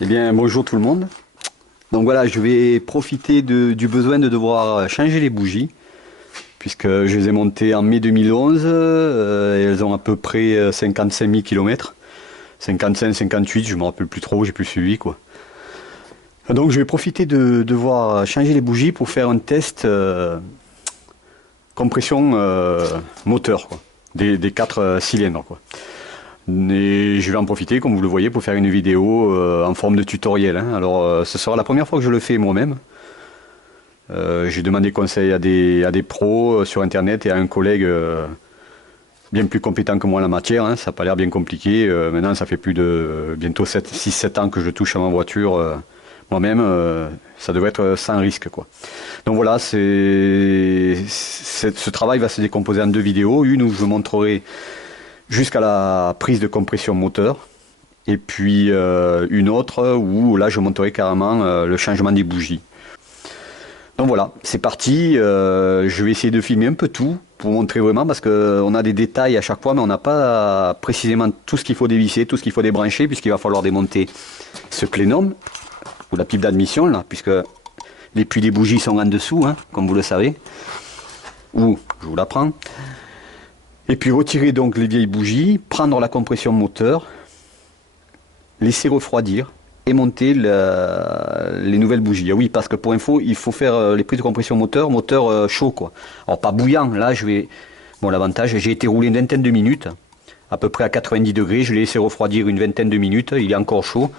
Eh bien, bonjour tout le monde. Donc voilà, je vais profiter du besoin de devoir changer les bougies, puisque je les ai montées en mai 2011, et elles ont à peu près 55 000 km. 55, 58, je me rappelle plus trop, j'ai plus suivi quoi. Donc je vais profiter de devoir changer les bougies pour faire un test compression moteur, quoi, des 4 cylindres, quoi. Et je vais en profiter, comme vous le voyez, pour faire une vidéo en forme de tutoriel, hein. Alors, ce sera la première fois que je le fais moi-même. J'ai demandé conseil à des pros sur Internet et à un collègue bien plus compétent que moi en la matière, hein. Ça n'a pas l'air bien compliqué. Maintenant, ça fait plus de bientôt 6-7 ans que je touche à ma voiture moi-même. Ça devrait être sans risque, quoi. Donc voilà, ce travail va se décomposer en 2 vidéos. Une où je montrerai jusqu'à la prise de compression moteur, et puis une autre où là je monterai carrément le changement des bougies. Donc voilà, c'est parti. Je vais essayer de filmer un peu tout pour montrer vraiment, parce qu'on a des détails à chaque fois, mais on n'a pas précisément tout ce qu'il faut dévisser, tout ce qu'il faut débrancher, puisqu'il va falloir démonter ce plénum ou la pipe d'admission là, puisque les puits des bougies sont en dessous, hein, comme vous le savez, ou je vous l'apprends. Et puis retirer donc les vieilles bougies, prendre la compression moteur, laisser refroidir et monter les nouvelles bougies. Ah oui, parce que pour info, il faut faire les prises de compression moteur chaud, quoi. Alors pas bouillant, là je vais... Bon, l'avantage, j'ai été roulé une vingtaine de minutes, à peu près à 90 degrés, je l'ai laissé refroidir une vingtaine de minutes, il est encore chaud.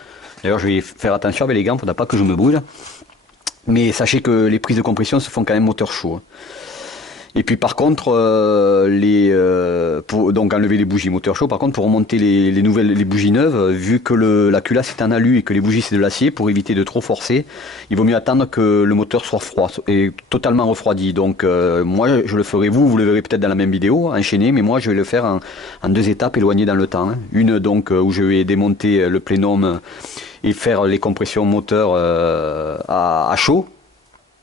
D'ailleurs je vais faire attention avec les gants, il ne faudra pas que je me brûle. Mais sachez que les prises de compression se font quand même moteur chaud, hein. Et puis par contre, pour donc enlever les bougies moteur chaud, par contre pour remonter les bougies neuves, vu que la culasse est en alu et que les bougies c'est de l'acier, pour éviter de trop forcer, il vaut mieux attendre que le moteur soit froid et totalement refroidi. Donc moi je le ferai, vous le verrez peut-être dans la même vidéo, enchaîné, mais moi je vais le faire en 2 étapes éloignées dans le temps, hein. Une donc où je vais démonter le plénum et faire les compressions moteur à chaud.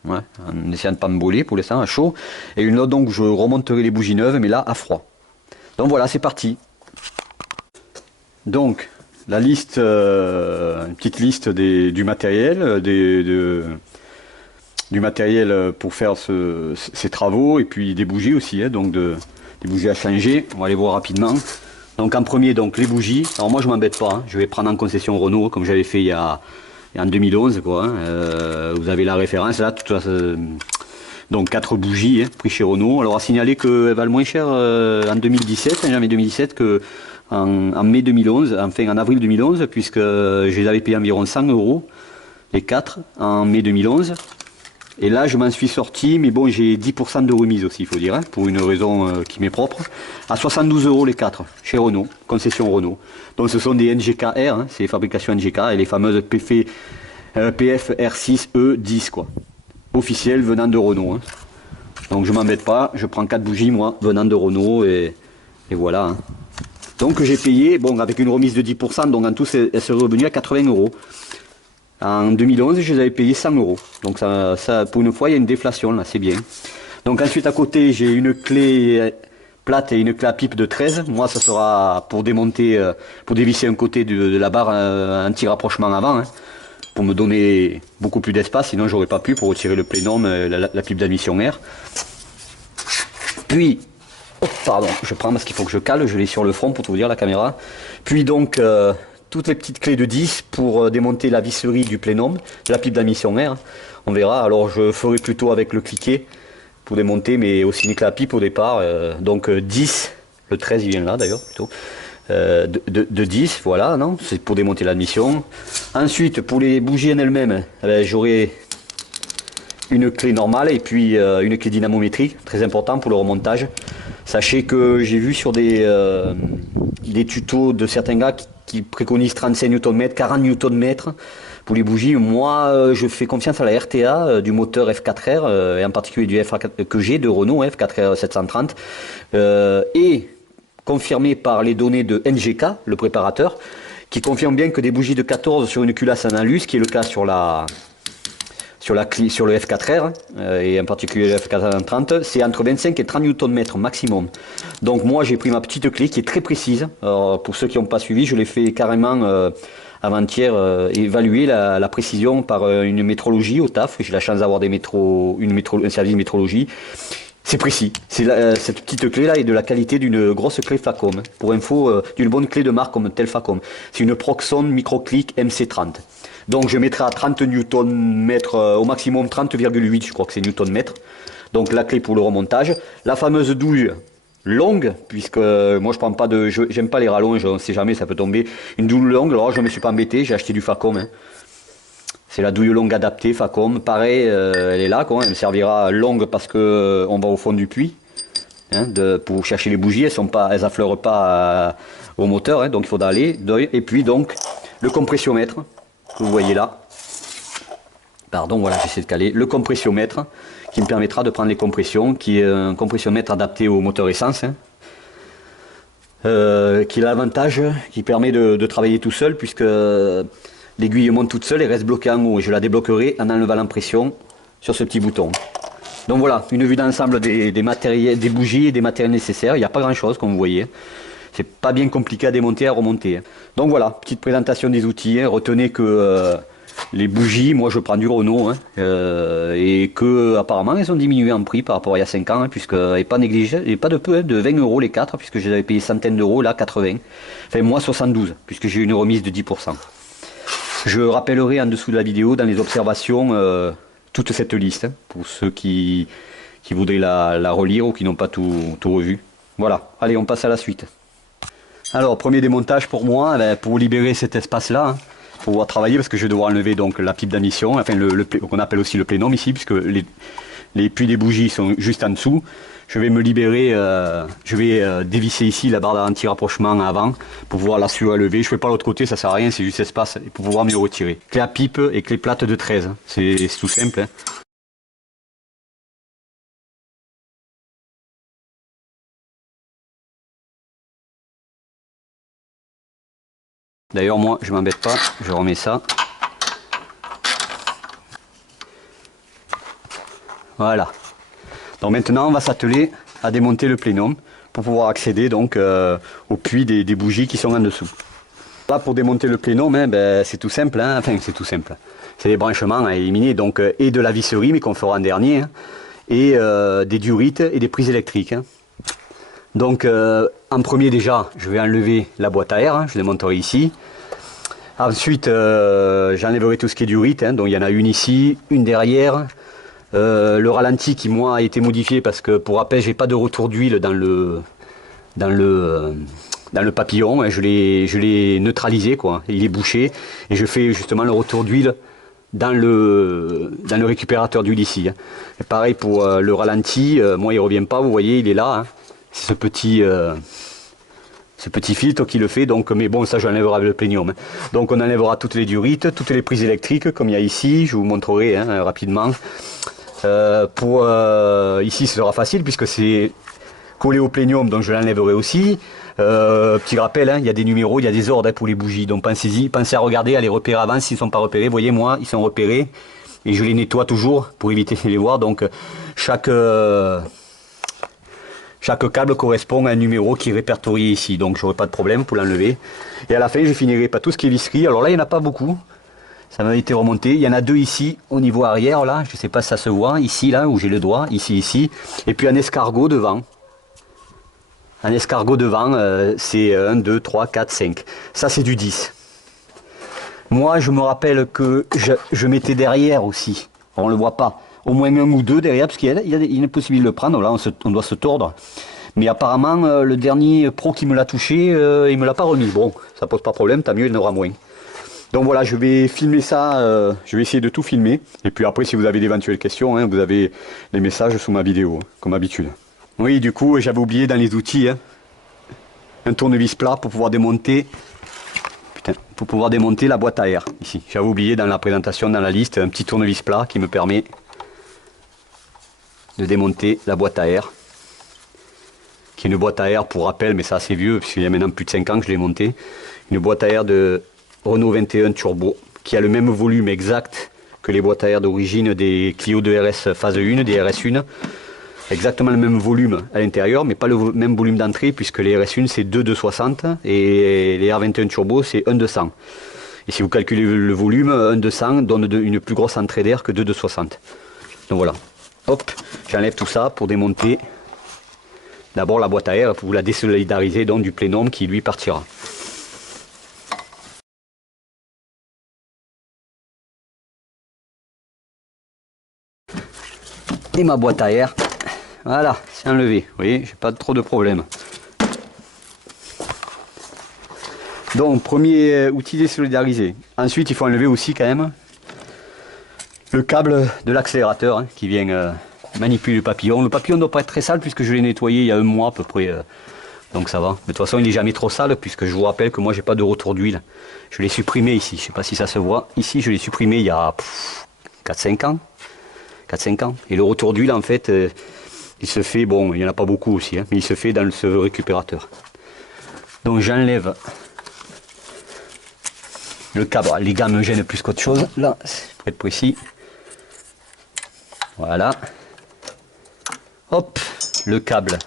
Ouais, en essayant de ne pas me brûler pour l'instant à chaud, et une autre donc je remonterai les bougies neuves mais là à froid. Donc voilà, c'est parti. Donc la liste, une petite liste du matériel, du matériel pour faire ces travaux, et puis des bougies aussi, hein, donc des bougies à changer. On va aller voir rapidement. Donc en premier, donc les bougies. Alors moi je m'embête pas, hein. Je vais prendre en concession Renault comme j'avais fait en 2011, quoi, hein. Vous avez la référence là, donc 4 bougies, hein, pris chez Renault. Alors à signaler qu'elles valent moins cher en 2017, en janvier 2017, que en mai 2011, enfin en avril 2011, puisque je les avais payés environ 100 € les 4 en mai 2011. Et là je m'en suis sorti, mais bon, j'ai 10% de remise aussi, il faut dire, hein, pour une raison qui m'est propre, à 72 € les 4 chez Renault, concession Renault. Donc ce sont des NGK-R, hein, c'est les fabrications NGK, et les fameuses PF R6E10, quoi, officielles venant de Renault, hein. Donc je m'embête pas, je prends 4 bougies moi venant de Renault, et voilà, hein. Donc j'ai payé, bon, avec une remise de 10%, donc en tout elle serait revenue à 80 €. En 2011, je les avais payés 100 €. Donc ça, pour une fois, il y a une déflation, là, c'est bien. Donc ensuite, à côté, j'ai une clé plate et une clé à pipe de 13. Moi, ça sera pour démonter, pour dévisser un côté de la barre anti-rapprochement avant, hein, pour me donner beaucoup plus d'espace. Sinon, j'aurais pas pu pour retirer le plénum, la pipe d'admission air. Puis, oh, pardon, je prends parce qu'il faut que je cale, je l'ai sur le front pour tout vous dire, la caméra. Puis donc... toutes les petites clés de 10 pour démonter la visserie du plénum, de la pipe d'admission air. On verra, alors je ferai plutôt avec le cliquet pour démonter, mais aussi une clé à pipe au départ. Donc 10, le 13 il vient là d'ailleurs plutôt. De 10, voilà, non, c'est pour démonter l'admission. Ensuite, pour les bougies en elles-mêmes, j'aurai une clé normale et puis une clé dynamométrique, très important pour le remontage. Sachez que j'ai vu sur des tutos de certains gars qui préconisent 35 Nm, 40 Nm pour les bougies. Moi, je fais confiance à la RTA du moteur F4R, et en particulier du F4 que j'ai de Renault, F4R 730, et confirmé par les données de NGK, le préparateur, qui confirme bien que des bougies de 14 sur une culasse en alu, ce qui est le cas sur sur le F4R, et en particulier le F430, c'est entre 25 et 30 Nm maximum. Donc moi j'ai pris ma petite clé qui est très précise. Alors, pour ceux qui n'ont pas suivi, je l'ai fait carrément avant-hier, évaluer la précision par une métrologie au taf. J'ai la chance d'avoir un service de métrologie. C'est précis. Cette petite clé là est de la qualité d'une grosse clé Facom. Pour info, d'une bonne clé de marque comme Telfacom. C'est une Proxon Microclick MC30. Donc je mettrai à 30 Nm, au maximum 30,8, je crois que c'est Nm. Donc la clé pour le remontage. La fameuse douille longue, puisque moi je prends pas j'aime pas les rallonges, on sait jamais, ça peut tomber. Une douille longue, alors je me suis pas embêté, j'ai acheté du Facom. Hein. C'est la douille longue adaptée Facom. Pareil, elle est là, quoi. Elle me servira longue parce que on va au fond du puits. Hein, pour chercher les bougies, elles affleurent pas au moteur, hein, donc il faudra aller. Et puis donc le compressiomètre, que vous voyez là. Pardon, voilà, j'essaie de caler. Le compressiomètre qui me permettra de prendre les compressions, qui est un compressiomètre adapté au moteur essence. Hein, qui a l'avantage, qui permet de travailler tout seul, puisque l'aiguille monte toute seule et reste bloquée en haut. Et je la débloquerai en enlevant l'impression sur ce petit bouton. Donc voilà, une vue d'ensemble des matériels, des bougies et des matériels nécessaires. Il n'y a pas grand chose, comme vous voyez. C'est pas bien compliqué à démonter, à remonter. Donc voilà, petite présentation des outils. Hein. Retenez que les bougies, moi je prends du Renault, hein, et que apparemment elles ont diminué en prix par rapport à il y a 5 ans, hein, puisque et pas négligé, et pas de peu, hein, de 20 € les 4, puisque je les avais payé centaines d'euros, là 80. Enfin moi 72, puisque j'ai eu une remise de 10%. Je rappellerai en dessous de la vidéo, dans les observations, toute cette liste, hein, pour ceux qui voudraient la relire ou qui n'ont pas tout revu. Voilà, allez, on passe à la suite. Alors, premier démontage pour moi, pour libérer cet espace-là, hein, pour pouvoir travailler, parce que je vais devoir enlever donc la pipe d'admission, enfin qu'on appelle aussi le plénum ici, puisque les puits des bougies sont juste en dessous. Je vais me libérer, je vais dévisser ici la barre anti-rapprochement avant pour pouvoir la surélever. Je ne fais pas l'autre côté, ça sert à rien, c'est juste espace pour pouvoir mieux retirer. Clé à pipe et clé plate de 13, c'est tout simple. Hein. D'ailleurs moi je m'embête pas, je remets ça. Voilà. Donc maintenant on va s'atteler à démonter le plénum pour pouvoir accéder donc au puits des bougies qui sont en dessous. Là pour démonter le plénum, hein, ben, c'est tout simple, hein. Enfin c'est tout simple. C'est des branchements à éliminer, donc et de la visserie mais qu'on fera en dernier, hein, et des diurites et des prises électriques. Hein. Donc en premier déjà je vais enlever la boîte à air, hein, je démonterai ici. Ensuite j'enlèverai tout ce qui est diurite, hein, donc il y en a une ici, une derrière. Le ralenti qui moi a été modifié parce que pour rappel j'ai pas de retour d'huile dans le papillon, hein, je l'ai neutralisé quoi, il est bouché et je fais justement le retour d'huile dans le récupérateur d'huile ici. Hein. Et pareil pour le ralenti, moi il revient pas, vous voyez il est là, hein. C'est ce petit filtre qui le fait, donc, mais bon ça j'enlèverai le plénium. Hein. Donc on enlèvera toutes les diurites, toutes les prises électriques comme il y a ici, je vous montrerai hein, rapidement. Ici ce sera facile puisque c'est collé au plénium, donc je l'enlèverai aussi. Petit rappel, hein, il y a des numéros, il y a des ordres hein, pour les bougies, donc pensez-y, pensez à regarder, à les repérer avant s'ils ne sont pas repérés. Vous voyez moi, ils sont repérés et je les nettoie toujours pour éviter de les voir. Donc chaque câble correspond à un numéro qui est répertorié ici, donc j'aurai pas de problème pour l'enlever. Et à la fin je finirai par tout ce qui est visserie. Alors là il n'y en a pas beaucoup. Ça m'a été remonté. Il y en a deux ici au niveau arrière là. Je ne sais pas si ça se voit. Ici là où j'ai le doigt. Ici. Et puis un escargot devant. Un escargot devant. C'est 1, 2, 3, 4, 5. Ça c'est du 10. Moi je me rappelle que je mettais derrière aussi. On ne le voit pas. Au moins un ou deux derrière. Parce qu'il y a une possibilité de le prendre. Là on doit se tordre. Mais apparemment le dernier pro qui me l'a touché. Il me l'a pas remis. Bon ça pose pas de problème. Tant mieux il y en aura moins. Donc voilà, je vais filmer ça, je vais essayer de tout filmer. Et puis après, si vous avez d'éventuelles questions, hein, vous avez les messages sous ma vidéo, hein, comme d'habitude. Oui, du coup, j'avais oublié dans les outils, hein, un tournevis plat pour pouvoir démonter, la boîte à air, ici. J'avais oublié dans la présentation, dans la liste, un petit tournevis plat qui me permet de démonter la boîte à air. Qui est une boîte à air, pour rappel, mais c'est assez vieux, puisqu'il y a maintenant plus de 5 ans que je l'ai montée. Une boîte à air de Renault 21 Turbo qui a le même volume exact que les boîtes à air d'origine des Clio de RS phase 1, des RS1. Exactement le même volume à l'intérieur, mais pas le même volume d'entrée, puisque les RS1 c'est 2,260 et les R21 Turbo c'est 1,200. Et si vous calculez le volume, 1,200 donne une plus grosse entrée d'air que 2,260. Donc voilà. Hop, j'enlève tout ça pour démonter d'abord la boîte à air, pour vous la désolidariser donc du plénum qui lui partira. Et ma boîte à air, voilà, c'est enlevé. Vous voyez, j'ai pas trop de problème. Donc, premier outil désolidarisé. Ensuite, il faut enlever aussi quand même le câble de l'accélérateur hein, qui vient manipuler le papillon. Le papillon ne doit pas être très sale puisque je l'ai nettoyé il y a un mois à peu près. Donc ça va. Mais de toute façon, il n'est jamais trop sale puisque je vous rappelle que moi, j'ai pas de retour d'huile. Je l'ai supprimé ici. Je sais pas si ça se voit. Ici, je l'ai supprimé il y a 4-5 ans. 4-5 ans. Et le retour d'huile, en fait, il se fait, bon, il n'y en a pas beaucoup aussi, hein, mais il se fait dans ce récupérateur. Donc j'enlève le câble. Les gars me gênent plus qu'autre chose. Là, pour être précis. Voilà. Hop, le câble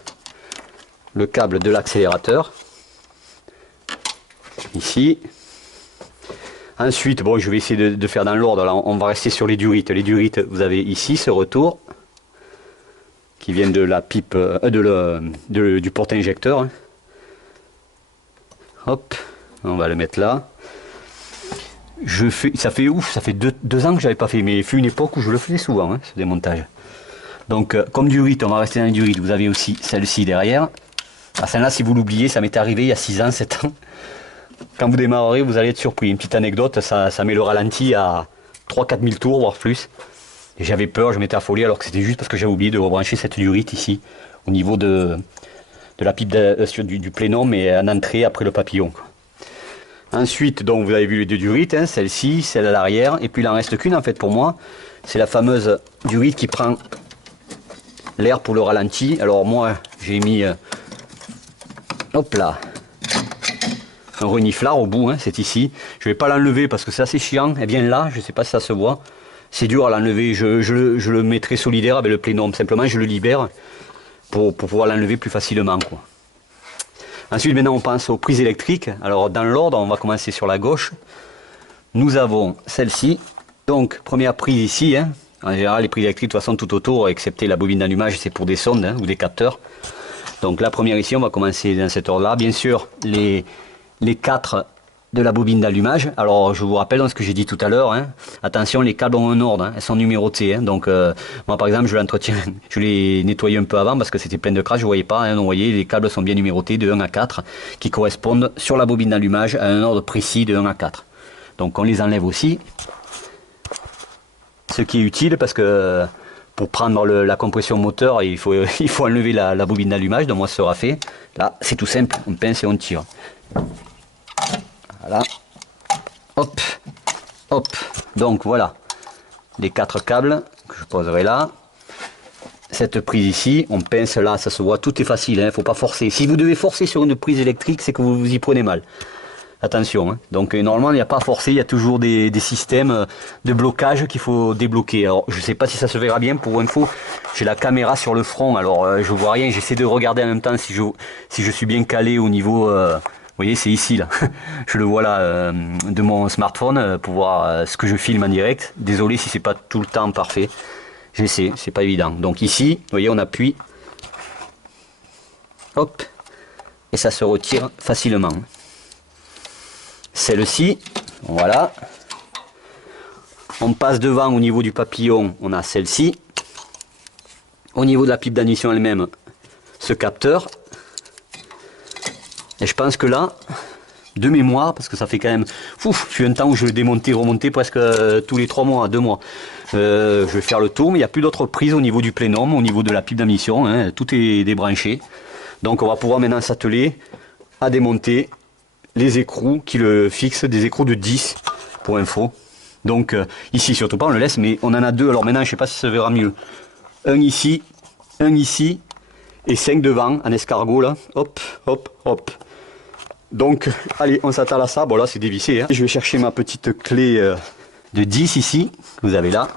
de l'accélérateur. Ici. Ensuite, bon, je vais essayer de faire dans l'ordre. Là, on va rester sur les durites. Les durites, vous avez ici ce retour qui vient de la pipe, du porte-injecteur. Hop, on va le mettre là. Ça fait deux ans que j'avais pas fait, mais il fut une époque où je le faisais souvent, hein, ce démontage. Donc, comme durite, on va rester dans les durites. Vous avez aussi celle-ci derrière. Ah, celle-là, si vous l'oubliez, ça m'est arrivé il y a 6 ans, 7 ans. Quand vous démarrerez, vous allez être surpris. Une petite anecdote, ça met le ralenti à 3-4 000 tours, voire plus. Et j'avais peur, je m'étais affolé, alors que c'était juste parce que j'avais oublié de rebrancher cette durite ici, au niveau de la pipe du plénum et en entrée après le papillon. Ensuite, donc, vous avez vu les deux durites, hein, celle-ci, celle à l'arrière, et puis il en reste qu'une en fait pour moi. C'est la fameuse durite qui prend l'air pour le ralenti. Alors moi, j'ai mis, hop là, un reniflard au bout, hein, c'est ici. Je vais pas l'enlever parce que c'est assez chiant. Et bien là, je sais pas si ça se voit. C'est dur à l'enlever. Je le mettrai solidaire avec le plénum. Simplement, je le libère pour pouvoir l'enlever plus facilement, quoi. Ensuite, maintenant, on pense aux prises électriques. Alors, dans l'ordre, on va commencer sur la gauche. Nous avons celle-ci. Donc, première prise ici. Hein. En général, les prises électriques, de toute façon, tout autour, excepté la bobine d'allumage, c'est pour des sondes hein, ou des capteurs. Donc, la première ici, on va commencer dans cet ordre-là. Bien sûr, les 4 de la bobine d'allumage. Alors, je vous rappelle dans ce que j'ai dit tout à l'heure. Hein. Attention, les câbles ont un ordre. Hein. Elles sont numérotées. Hein. Donc, moi, par exemple, je les nettoyais un peu avant parce que c'était plein de crasse. Je ne voyais pas. Hein. Donc, vous voyez, les câbles sont bien numérotés de 1 à 4 qui correspondent sur la bobine d'allumage à un ordre précis de 1 à 4. Donc, on les enlève aussi. Ce qui est utile parce que pour prendre la compression moteur, il faut enlever la bobine d'allumage. Donc, moi, ce sera fait. Là, c'est tout simple. On pince et on tire. Voilà, hop, hop, donc voilà, les 4 câbles que je poserai là, cette prise ici, on pince là, ça se voit, tout est facile, il ne faut pas forcer. Si vous devez forcer sur une prise électrique, c'est que vous vous y prenez mal. Attention, hein. Donc normalement il n'y a pas à forcer, il y a toujours des systèmes de blocage qu'il faut débloquer. Alors je ne sais pas si ça se verra bien, pour info, j'ai la caméra sur le front, alors je vois rien, j'essaie de regarder en même temps si je suis bien calé au niveau... Vous voyez, c'est ici, là. Je le vois là de mon smartphone pour voir ce que je filme en direct. Désolé si c'est pas tout le temps parfait. J'essaie, c'est pas évident. Donc ici, vous voyez, on appuie. Hop. Et ça se retire facilement. Celle-ci, voilà. On passe devant au niveau du papillon, on a celle-ci. Au niveau de la pipe d'admission elle-même, ce capteur. Et je pense que là, de mémoire, parce que ça fait quand même... Ouf, il y a eu un temps où je le démontais, remontais presque tous les 3 mois, 2 mois. Je vais faire le tour, mais il n'y a plus d'autres prises au niveau du plénum, au niveau de la pipe d'admission. Hein, tout est débranché. Donc on va pouvoir maintenant s'atteler à démonter les écrous qui le fixent, des écrous de 10 pour info. Donc ici, surtout pas, on le laisse, mais on en a 2. Alors maintenant, je ne sais pas si ça se verra mieux. Un ici, et 5 devant, en escargot là. Hop, hop, hop. Donc, allez, on s'attale à ça. Bon, là, c'est dévissé. Hein. Je vais chercher ma petite clé de 10 ici, que vous avez là.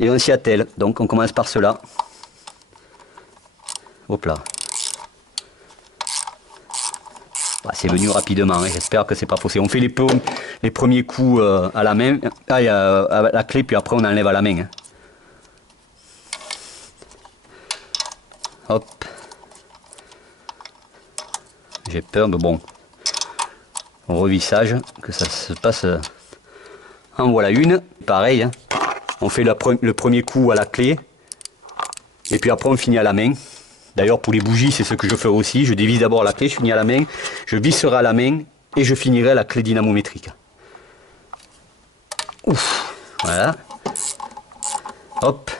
Et on s'y attelle. Donc on commence par cela. Hop là. Bah, c'est venu rapidement, hein. J'espère que c'est pas faussé. On fait les premiers coups à la main, à la clé, puis après on enlève à la main. Hein. Hop. J'ai peur, mais bon. On revissage, que ça se passe. En voilà une. Pareil, hein. On fait le premier coup à la clé. Et puis après on finit à la main. D'ailleurs pour les bougies c'est ce que je ferai aussi. Je dévisse d'abord la clé, je finis à la main. Je visserai à la main et je finirai à la clé dynamométrique. Ouf. Voilà. Hop.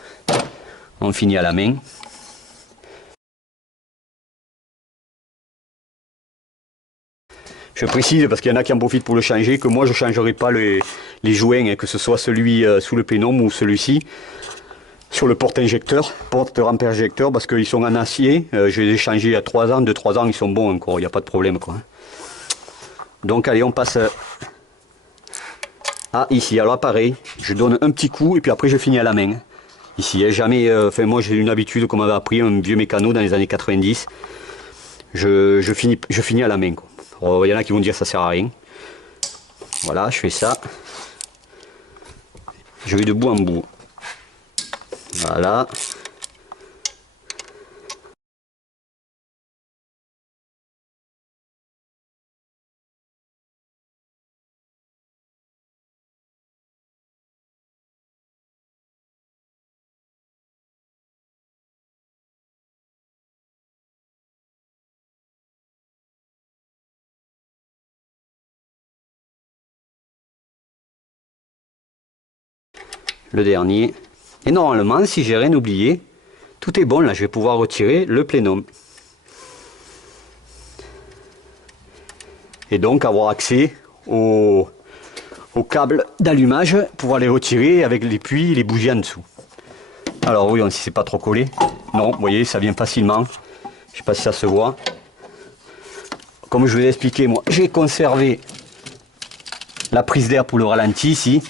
On finit à la main. Je précise, parce qu'il y en a qui en profitent pour le changer, que moi je ne changerai pas les joints, hein, que ce soit celui sous le plénum ou celui-ci, sur le porte-injecteur, porte-rampe-injecteur, parce qu'ils sont en acier. Je les ai changés il y a 3 ans, 2-3 ans, ils sont bons encore, il n'y a pas de problème, quoi. Donc allez, on passe à ici. Alors pareil, je donne un petit coup et puis après je finis à la main. Ici, hein, jamais, enfin moi j'ai une habitude qu'on m'avait appris, un vieux mécano dans les années 90, je finis à la main, quoi. Il y en a qui vont dire ça sert à rien. Voilà, je fais ça. Je vais de bout en bout. Voilà. Le dernier. Et normalement, si j'ai rien oublié, tout est bon. Là, je vais pouvoir retirer le plénum. Et donc avoir accès aux câbles d'allumage, pouvoir les retirer avec les puits et les bougies en dessous. Alors oui, si c'est pas trop collé. Non, vous voyez, ça vient facilement. Je sais pas si ça se voit. Comme je vous ai expliqué, moi, j'ai conservé la prise d'air pour le ralenti ici.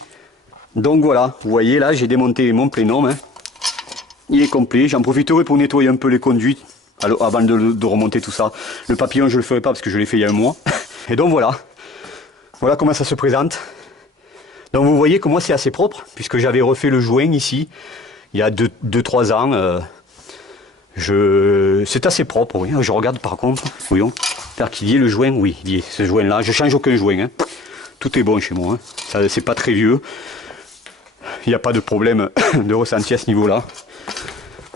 Donc voilà, vous voyez là, j'ai démonté mon plénum. Hein. Il est complet. J'en profiterai pour nettoyer un peu les conduits alors, avant de remonter tout ça. Le papillon, je le ferai pas parce que je l'ai fait il y a un mois. Et donc voilà. Voilà comment ça se présente. Donc vous voyez que moi c'est assez propre, puisque j'avais refait le joint ici, il y a 2-3 ans. C'est assez propre, oui. Je regarde par contre, voyons. J'espère qu'il y ait le joint, oui, il y est, ce joint là. Je change aucun joint. Hein. Tout est bon chez moi. Hein. C'est pas très vieux. Il n'y a pas de problème de ressenti à ce niveau-là.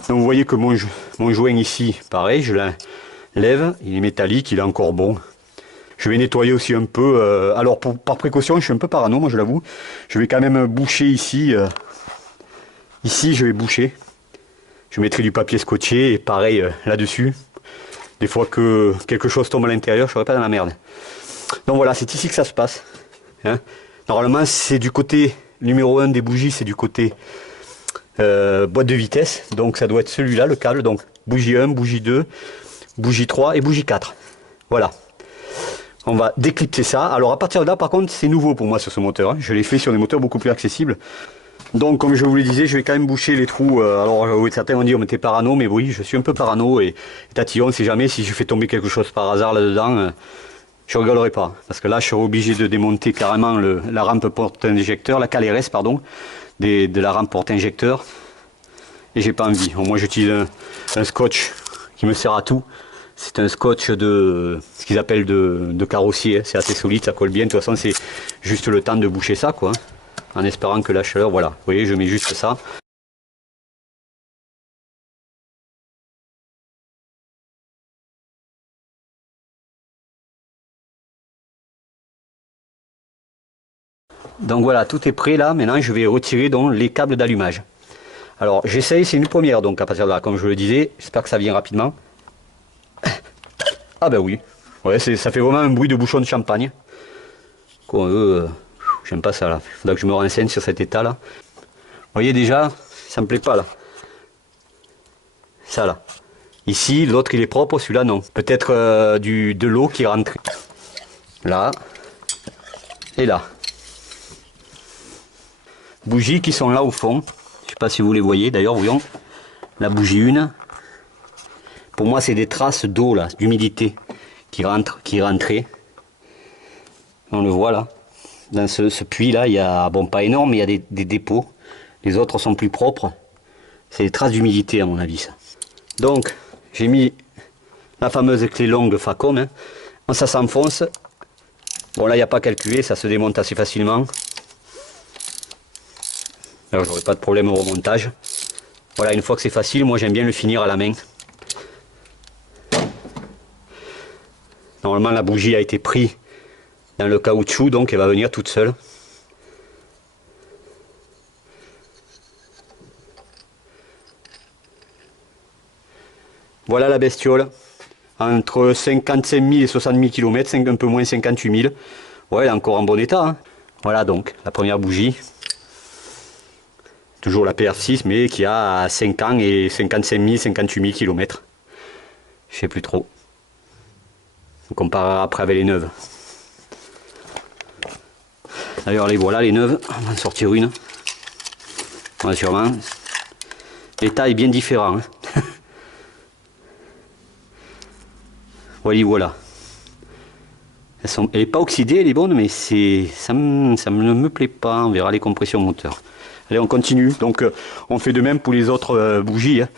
Donc vous voyez que mon joint ici, pareil, je l'enlève, il est métallique, il est encore bon. Je vais nettoyer aussi un peu, alors par précaution, je suis un peu parano, moi je l'avoue. Je vais quand même boucher ici. Ici, je vais boucher. Je mettrai du papier scotché et pareil là-dessus. Des fois que quelque chose tombe à l'intérieur, je ne serai pas dans la merde. Donc voilà, c'est ici que ça se passe. Hein. Normalement, c'est du côté numéro 1 des bougies, c'est du côté boîte de vitesse. Donc ça doit être celui-là, le câble. Donc bougie 1, bougie 2, bougie 3 et bougie 4. Voilà. On va déclipser ça. Alors à partir de là, par contre, c'est nouveau pour moi sur ce moteur. Hein. Je l'ai fait sur des moteurs beaucoup plus accessibles. Donc comme je vous le disais, je vais quand même boucher les trous. Alors oui, certains vont dire mais t'es parano, mais oui, je suis un peu parano et tatillon, si jamais si je fais tomber quelque chose par hasard là-dedans, je rigolerai pas. Parce que là, je serai obligé de démonter carrément la rampe porte-injecteur, la cale RS, pardon, de la rampe porte-injecteur. Et j'ai pas envie. Au moins j'utilise un scotch qui me sert à tout. C'est un scotch de ce qu'ils appellent de carrossier. C'est assez solide, ça colle bien. De toute façon, c'est juste le temps de boucher ça, quoi. En espérant que la chaleur, voilà. Vous voyez, je mets juste ça. Donc voilà, tout est prêt là. Maintenant, je vais retirer donc les câbles d'allumage. Alors, j'essaye, c'est une première donc à partir de là, comme je le disais. J'espère que ça vient rapidement. Ah ben oui. Ouais, ça fait vraiment un bruit de bouchon de champagne. J'aime pas ça là. Faudra que je me renseigne sur cet état là. Vous voyez déjà, ça me plaît pas là. Ça là. Ici, l'autre il est propre, celui-là non. Peut-être de l'eau qui rentre. Là. Et là. bougies qui sont là au fond. Je sais pas si vous les voyez, d'ailleurs, voyons. La bougie 1. Pour moi, c'est des traces d'eau, là, d'humidité qui rentraient. On le voit là. Dans ce puits-là, il y a, bon, pas énorme, mais il y a des dépôts. Les autres sont plus propres. C'est des traces d'humidité, à mon avis, ça. Donc, j'ai mis la fameuse clé longue Facom. Hein. Quand ça s'enfonce, bon, là, il n'y a pas à calculer, ça se démonte assez facilement. Alors, j'aurai pas de problème au remontage. Voilà, une fois que c'est facile, moi, j'aime bien le finir à la main. Normalement, la bougie a été prise dans le caoutchouc, donc elle va venir toute seule. Voilà la bestiole, entre 55 000 et 60 000 km, un peu moins 58 000. Ouais, elle est encore en bon état. Hein. Voilà donc, la première bougie. Toujours la PR6, mais qui a 5 ans et 55 000, 58 000 km. Je sais plus trop. On comparera après avec les neuves. D'ailleurs, les voilà, les neuves. On va en sortir une. Ouais, sûrement. L'état est bien différent. Hein. Voilà. Elle n'est pas oxydée, elle est bonne, mais ça ne me plaît pas. On verra les compressions moteur. Allez, on continue. Donc, on fait de même pour les autres bougies. Hein.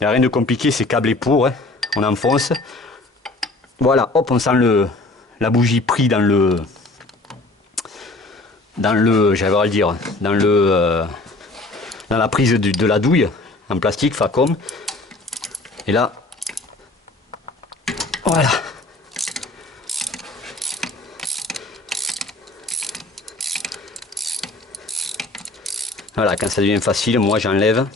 Il n'y a rien de compliqué, c'est câblé pour. Hein. On enfonce. Voilà, hop, on sent la bougie pris dans j'allais le dire, dans la prise de la douille en plastique Facom. Et là, voilà. Voilà, quand ça devient facile, moi j'enlève.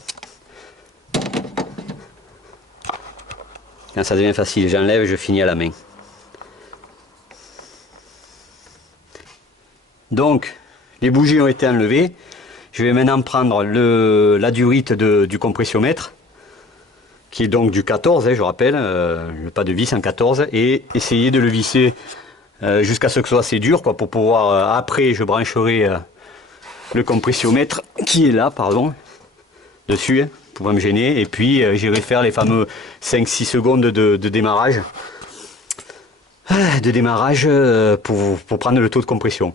Quand ça devient facile, j'enlève et je finis à la main. Donc, les bougies ont été enlevées. Je vais maintenant prendre la durite du compressiomètre, qui est donc du 14, hein, je rappelle, le pas de vis en 14, et essayer de le visser jusqu'à ce que ce soit assez dur, quoi, pour pouvoir, après je brancherai le compressiomètre qui est là, pardon, dessus, hein, pour pas me gêner, et puis j'irai faire les fameux 5-6 secondes de démarrage, pour prendre le taux de compression.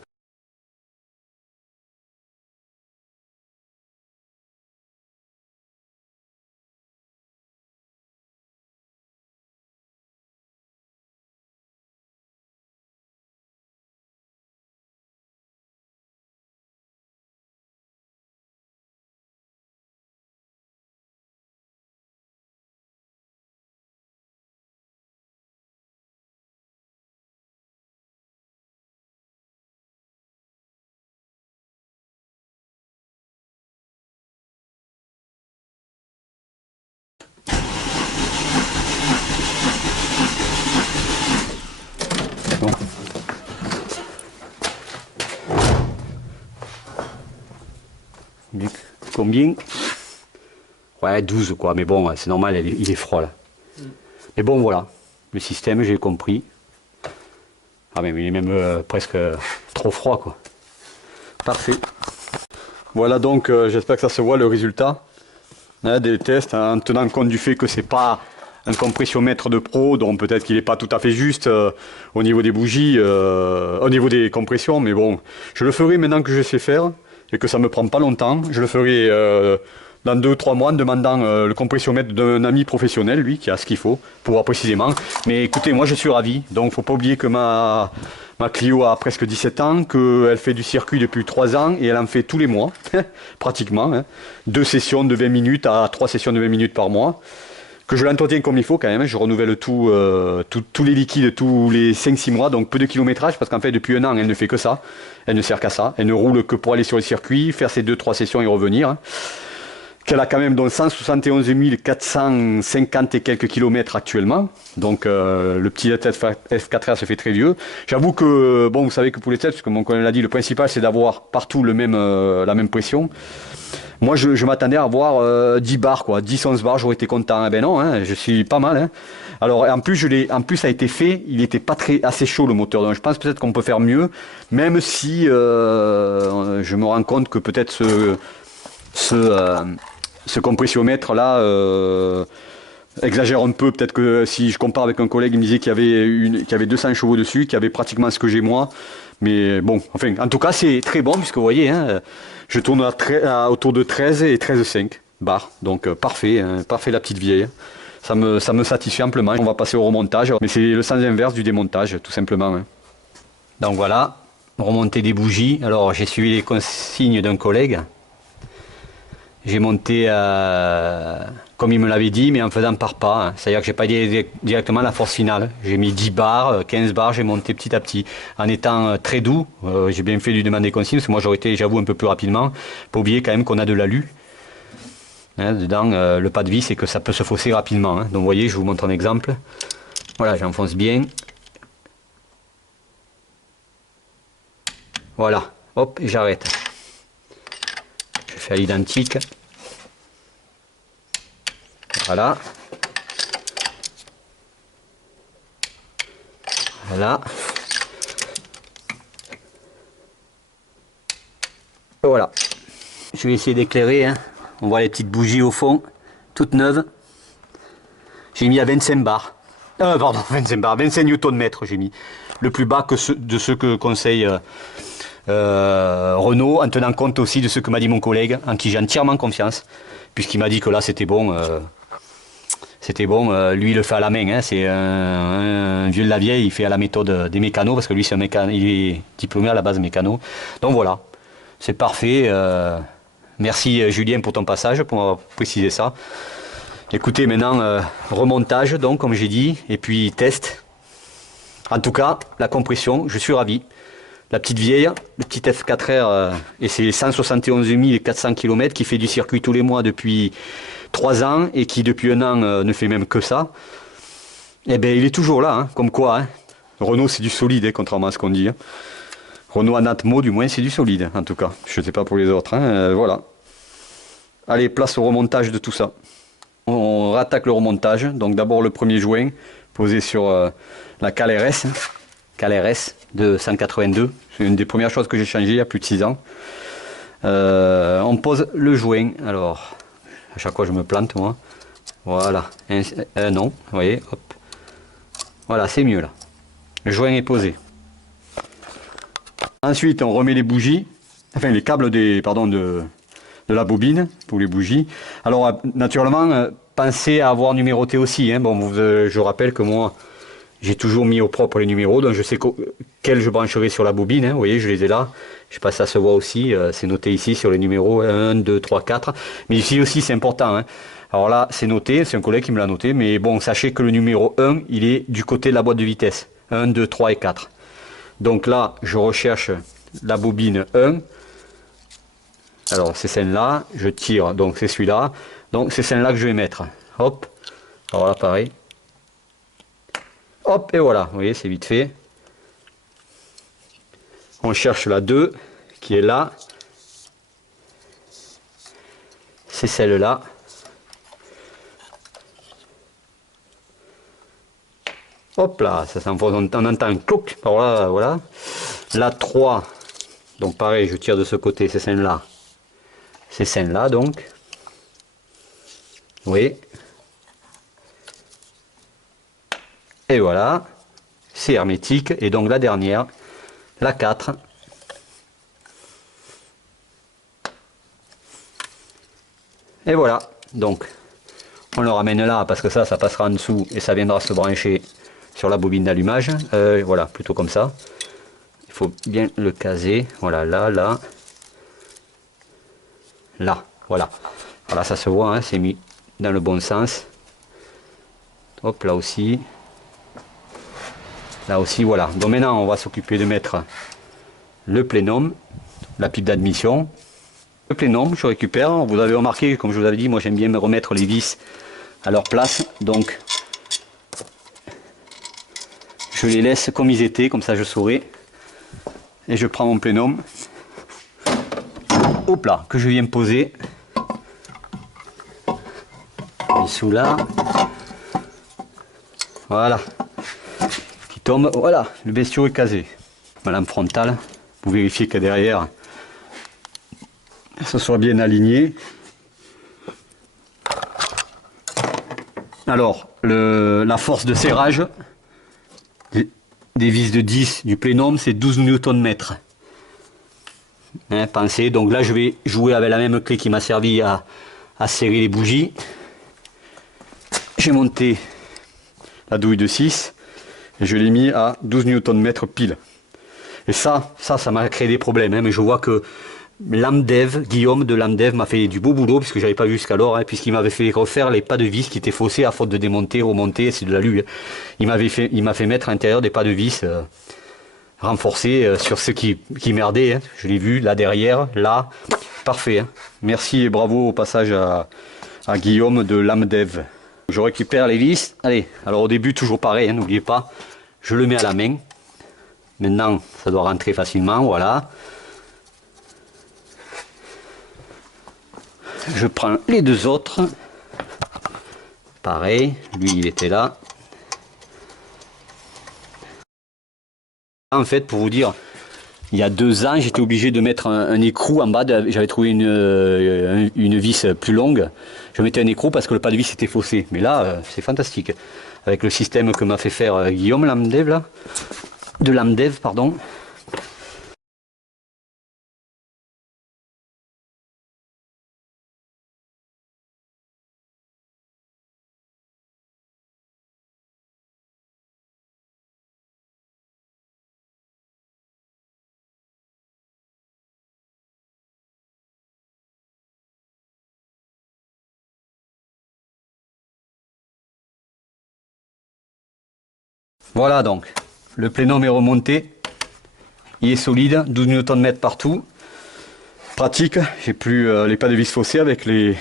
Bon. Combien? Ouais, 12 quoi, mais bon, c'est normal, il est froid là. Mais bon, voilà, le système, j'ai compris. Ah, mais il est même presque trop froid quoi. Parfait. Voilà donc, j'espère que ça se voit le résultat des tests, hein, en tenant compte du fait que c'est pas un compressiomètre de pro, donc peut-être qu'il n'est pas tout à fait juste au niveau des bougies, au niveau des compressions, mais bon, je le ferai maintenant que je sais faire et que ça me prend pas longtemps. Je le ferai dans 2-3 mois en demandant le compressiomètre d'un ami professionnel, lui, qui a ce qu'il faut pour voir précisément. Mais écoutez, moi je suis ravi, donc faut pas oublier que ma Clio a presque 17 ans, qu'elle fait du circuit depuis 3 ans et elle en fait tous les mois, pratiquement. Hein. 2 sessions de 20 minutes à 3 sessions de 20 minutes par mois. Que je l'entretiens comme il faut quand même, je renouvelle tous les liquides tous les 5-6 mois, donc peu de kilométrage, parce qu'en fait depuis 1 an elle ne fait que ça, elle ne sert qu'à ça, elle ne roule que pour aller sur le circuit, faire ses 2-3 sessions et revenir. Qu'elle a quand même donc 171 450 et quelques kilomètres actuellement, donc le petit F4R se fait très vieux. J'avoue que, bon, vous savez que pour les tests, parce que mon collègue l'a dit, le principal c'est d'avoir partout la même pression. Moi, je m'attendais à avoir 10 bars, quoi. 10-11 bars, j'aurais été content. Eh ben non, hein, je suis pas mal. Hein. Alors, en plus, en plus, ça a été fait. Il était pas assez chaud, le moteur. Donc, je pense peut-être qu'on peut faire mieux. Même si je me rends compte que peut-être ce compressiomètre là exagère un peu. Peut-être que si je compare avec un collègue, il me disait qu'il y avait 200 chevaux dessus, qu'il y avait pratiquement ce que j'ai moi. Mais bon, enfin, en tout cas, c'est très bon puisque vous voyez, hein, je tourne autour de 13 et 13,5 bars. Donc parfait, hein, parfait la petite vieille. Ça me satisfait amplement. On va passer au remontage, mais c'est le sens inverse du démontage, tout simplement. Hein. Donc voilà, remonter des bougies. Alors j'ai suivi les consignes d'un collègue. J'ai monté comme il me l'avait dit, mais en faisant par pas. Hein. C'est-à-dire que j'ai pas dit directement la force finale. J'ai mis 10 bars, 15 bars, j'ai monté petit à petit. En étant très doux, j'ai bien fait de lui demander consigne, parce que moi j'aurais été, j'avoue, un peu plus rapidement. Pas oublier quand même qu'on a de l'alu. Hein, dedans, le pas de vis, c'est que ça peut se fausser rapidement. Hein. Donc vous voyez, je vous montre un exemple. Voilà, j'enfonce bien. Voilà, hop, et j'arrête. Je fais à l'identique. Voilà. Voilà. Voilà. Je vais essayer d'éclairer. Hein. On voit les petites bougies au fond, toutes neuves. J'ai mis à 25 bars. Pardon, 25 bars, 25 Nm j'ai mis. Le plus bas de ceux que conseille Renault, en tenant compte aussi de ce que m'a dit mon collègue, en qui j'ai entièrement confiance, puisqu'il m'a dit que là c'était bon. C'était bon, lui il le fait à la main, hein. C'est un vieux de la vieille, il fait à la méthode des mécanos, parce que lui il est diplômé à la base mécano. Donc voilà, c'est parfait. Merci Julien pour ton passage, pour m'avoir précisé ça. Écoutez maintenant, remontage donc comme j'ai dit, et puis test. En tout cas, la compression, je suis ravi. La petite vieille, le petit F4R et ses 171 400 km qui fait du circuit tous les mois depuis 3 ans et qui depuis un an ne fait même que ça. Eh bien il est toujours là, hein, comme quoi. Hein. Renault c'est du solide, hein, contrairement à ce qu'on dit. Hein. Renault en Atmo du moins c'est du solide en tout cas. Je ne sais pas pour les autres. Hein, voilà. Allez, place au remontage de tout ça. On rattaque le remontage. Donc d'abord le premier joint posé sur la cale RS. Hein. Cale RS de 182. C'est une des premières choses que j'ai changé il y a plus de 6 ans. On pose le joint. Alors, à chaque fois je me plante moi. Voilà. Non, vous voyez, hop. Voilà, c'est mieux là. Le joint est posé. Ensuite, on remet les bougies, enfin les câbles de la bobine pour les bougies. Alors, naturellement, pensez à avoir numéroté aussi. Hein. Bon, je rappelle que moi, j'ai toujours mis au propre les numéros, donc je sais quels je brancherai sur la bobine. Hein. Vous voyez, je les ai là. Je sais pas si ça se voit aussi. C'est noté ici sur les numéros 1, 2, 3, 4. Mais ici aussi, c'est important. Hein. Alors là, c'est noté. C'est un collègue qui me l'a noté. Mais bon, sachez que le numéro 1, il est du côté de la boîte de vitesse. 1, 2, 3 et 4. Donc là, je recherche la bobine 1. Alors, c'est celle-là. Je tire. Donc, c'est celui-là. Donc, c'est celle-là que je vais mettre. Hop. Alors là, pareil. Hop, et voilà, vous voyez, c'est vite fait. On cherche la 2, qui est là. C'est celle-là. Hop là, ça s'enfonce, on entend un clouc. Alors là, voilà. La 3, donc pareil, je tire de ce côté, c'est celle-là. C'est celle-là, donc. Oui. Et voilà, c'est hermétique. Et donc la dernière, la 4. Et voilà, donc on le ramène là parce que ça passera en dessous et ça viendra se brancher sur la bobine d'allumage. Voilà, plutôt comme ça. Il faut bien le caser. Voilà, là, là. Là, voilà. Voilà, ça se voit, hein, c'est mis dans le bon sens. Hop, là aussi. Là aussi, voilà. Donc maintenant, on va s'occuper de mettre le plénum, la pipe d'admission. Le plénum, je récupère. Vous avez remarqué, comme je vous avais dit, moi j'aime bien me remettre les vis à leur place. Donc, je les laisse comme ils étaient, comme ça je saurai. Et je prends mon plénum. Hop là, que je viens poser. dessous là. Voilà. Qui tombe. Voilà, le bestiau est casé. Ma lame frontale. Vous vérifiez que derrière, ça soit bien aligné. Alors, la force de serrage des vis de 10 du plénum, c'est 12 Nm. Hein, pensez, donc là je vais jouer avec la même clé qui m'a servi à serrer les bougies. J'ai monté la douille de 6 et je l'ai mis à 12 Nm pile. Et ça m'a créé des problèmes, hein, mais je vois que Lamdev, Guillaume de Lamdev m'a fait du beau boulot, puisque j'avais pas vu jusqu'alors, hein, puisqu'il m'avait fait refaire les pas de vis qui étaient faussés à faute de démonter, remonter, c'est de l'alu. Hein. Il m'a fait mettre à l'intérieur des pas de vis renforcés sur ceux qui merdaient. Hein. Je l'ai vu là derrière, là, parfait. Hein. Merci et bravo au passage à Guillaume de Lamdev. Je récupère les vis. Allez, alors au début toujours pareil, hein, n'oubliez pas, je le mets à la main. Maintenant, ça doit rentrer facilement, voilà. Je prends les deux autres. Pareil, lui il était là. En fait, pour vous dire, il y a 2 ans, j'étais obligé de mettre un écrou en bas. J'avais trouvé une vis plus longue. Je mettais un écrou parce que le pas de vis était faussé. Mais là, c'est fantastique. Avec le système que m'a fait faire Guillaume Lamdev, là, de Lamdev, pardon. Voilà donc, le plénum est remonté, il est solide, 12 Nm partout, pratique, j'ai plus les pas de vis faussés avec les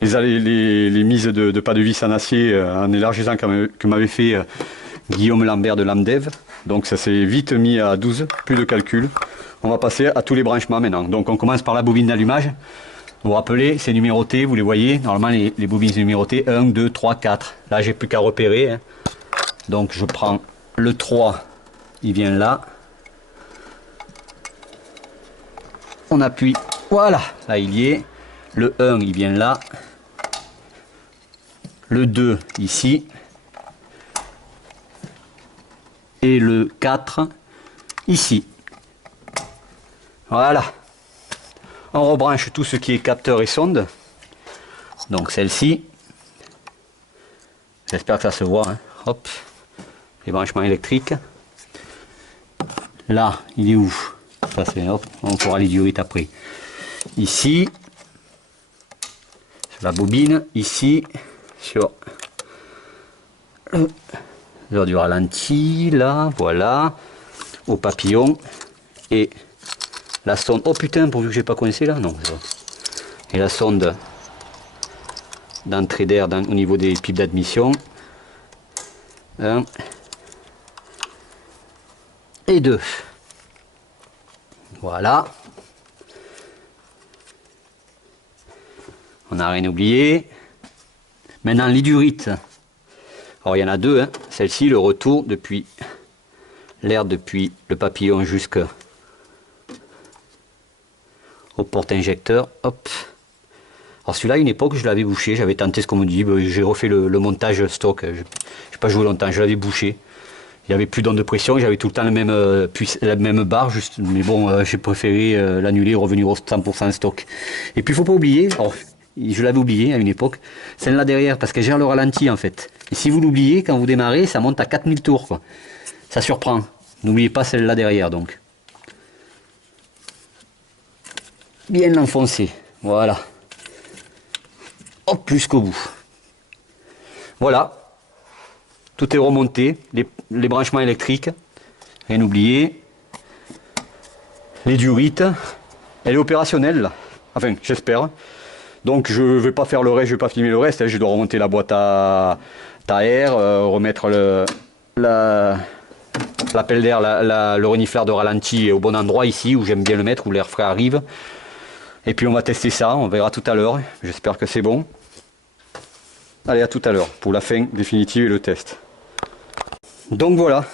mises de pas de vis en acier en élargissant que m'avait fait Guillaume Lambert de Lamdev, donc ça s'est vite mis à 12, plus de calcul. On va passer à tous les branchements maintenant, donc on commence par la bobine d'allumage. Vous vous rappelez, c'est numéroté, vous les voyez, normalement les bobines sont numérotées, 1, 2, 3, 4, là j'ai plus qu'à repérer. Hein. Donc je prends le 3, il vient là. On appuie, voilà, là il y est. Le 1, il vient là. Le 2, ici. Et le 4, ici. Voilà. On rebranche tout ce qui est capteur et sonde. Donc celle-ci. J'espère que ça se voit. Hein. Hop. Les branchements électriques. Là, il est où? Ça c'est hop, on fera les diorites après. Ici, sur la bobine, ici, sur l'heure du ralenti, là, voilà, au papillon, et la sonde, oh putain, pourvu que j'ai pas coincé là, non, et la sonde d'entrée d'air au niveau des pipes d'admission. 1 et 2. Voilà. On n'a rien oublié. Maintenant l'hydurite. Alors il y en a 2. Hein. Celle-ci, le retour depuis l'air depuis le papillon jusqu'au porte-injecteur. Hop. Alors celui-là, à une époque, je l'avais bouché. J'avais tenté ce qu'on me dit. J'ai refait le montage stock. Je n'ai pas joué longtemps. Je l'avais bouché. Il n'y avait plus d'onde de pression, j'avais tout le temps la même barre, juste, mais bon, j'ai préféré l'annuler, revenir au 100% stock. Et puis il ne faut pas oublier, alors, je l'avais oublié à une époque, celle-là derrière, parce qu'elle gère le ralenti en fait. Et si vous l'oubliez, quand vous démarrez, ça monte à 4000 tours, quoi. Ça surprend. N'oubliez pas celle-là derrière, donc. Bien l'enfoncer, voilà. Hop, jusqu'au bout. Voilà. Tout est remonté, les branchements électriques, rien oublié. Les diorites, elle est opérationnelle là. Enfin, j'espère. Donc je ne vais pas faire le reste, je ne vais pas filmer le reste. Hein. Je dois remonter la boîte à air, remettre l'appel d'air, le renifleur de ralenti au bon endroit ici, où j'aime bien le mettre, où l'air frais arrive. Et puis on va tester ça, on verra tout à l'heure. J'espère que c'est bon. Allez, à tout à l'heure pour la fin définitive et le test. Donc voilà,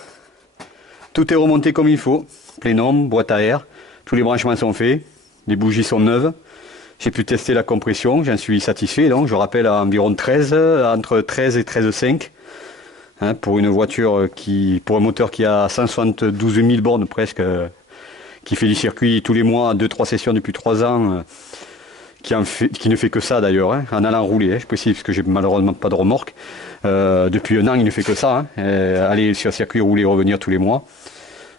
tout est remonté comme il faut. Plénum, boîte à air, tous les branchements sont faits, les bougies sont neuves. J'ai pu tester la compression, j'en suis satisfait. Donc je rappelle à environ 13, entre 13 et 13,5. Hein, pour une voiture pour un moteur qui a 172 000 bornes presque, qui fait du circuit tous les mois, 2-3 sessions depuis 3 ans, qui ne fait que ça d'ailleurs, hein, en allant rouler, hein, je précise, parce que j'ai malheureusement pas de remorque. Depuis un an, il ne fait que ça, hein, aller sur circuit, rouler, revenir tous les mois.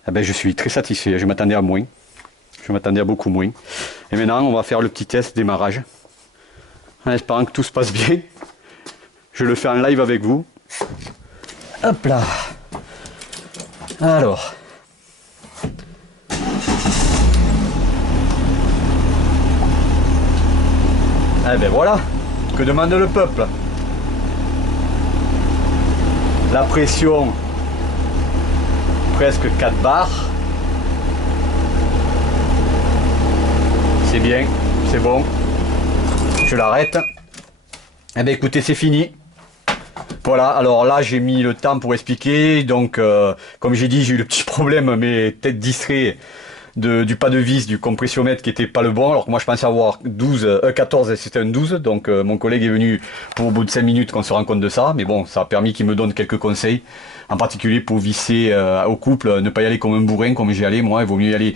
Eh ben, je suis très satisfait, je m'attendais à moins. Je m'attendais à beaucoup moins. Et maintenant, on va faire le petit test démarrage. En espérant que tout se passe bien. Je le fais en live avec vous. Hop là. Alors. Eh ben voilà. Que demande le peuple? La pression, presque 4 bars. C'est bien, c'est bon. Je l'arrête. Eh bien écoutez, c'est fini. Voilà, alors là j'ai mis le temps pour expliquer. Donc comme j'ai dit, j'ai eu le petit problème, mais tête distrait du pas de vis du compressiomètre qui était pas le bon. Alors que moi je pensais avoir 14 et c'était un 12. Donc mon collègue est venu pour au bout de 5 minutes qu'on se rend compte de ça. Mais bon, ça a permis qu'il me donne quelques conseils. En particulier pour visser au couple, ne pas y aller comme un bourrin comme j'y allais. Moi, il vaut mieux y aller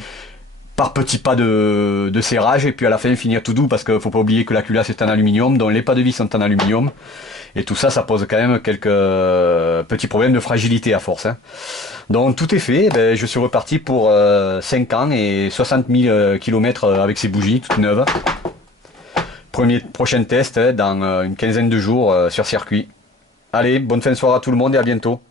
par petits pas de serrage et puis à la fin finir tout doux, parce qu'il faut pas oublier que la culasse est en aluminium, donc les pas de vis sont en aluminium, et tout ça, ça pose quand même quelques petits problèmes de fragilité à force, hein. Donc tout est fait, ben, je suis reparti pour 5 ans et 60 000 km avec ces bougies toutes neuves. Prochain test, hein, dans une quinzaine de jours sur circuit. Allez, bonne fin de soirée à tout le monde et à bientôt.